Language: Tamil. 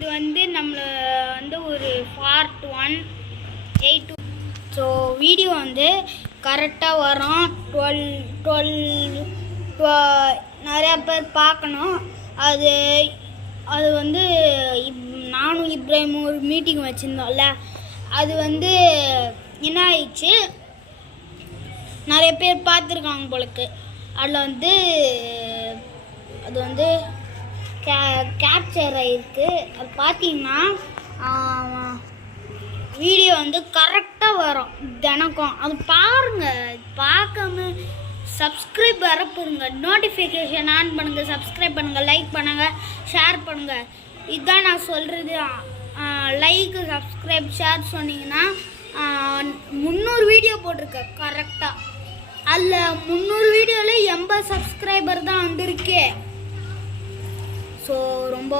இது வந்து நம்மள வந்து ஒரு பார்ட் 1 8 ஸோ வீடியோ வந்து கரெக்டாக வரும். 12 நிறையா பேர் பார்க்கணும். அது அது வந்து நானும் இப்ராஹிமும் ஒரு மீட்டிங் வச்சுருந்தோம்ல, அது வந்து என்ன ஆயிடுச்சு, நிறைய பேர் பார்த்துருக்காங்க போலக்கு. அதில் வந்து அது வந்து கேப்சர் ஆகிருக்கு. அது பார்த்தீங்கன்னா வீடியோ வந்து கரெக்டாக வரும் தினக்கும். அது பாருங்கள், பார்க்காம சப்ஸ்கிரைப் வரப்போங்க, நோட்டிஃபிகேஷன் ஆன் பண்ணுங்கள், சப்ஸ்கிரைப் பண்ணுங்கள், லைக் பண்ணுங்கள், ஷேர் பண்ணுங்கள். இதுதான் நான் சொல்கிறது. லைக்கு, சப்ஸ்கிரைப், ஷேர் சொன்னீங்கன்னா 300 வீடியோ போட்டிருக்கேன் கரெக்டாக. அதில் 300 வீடியோவில் 80 சப்ஸ்கிரைபர் தான் வந்திருக்கு. ஸோ ரொம்ப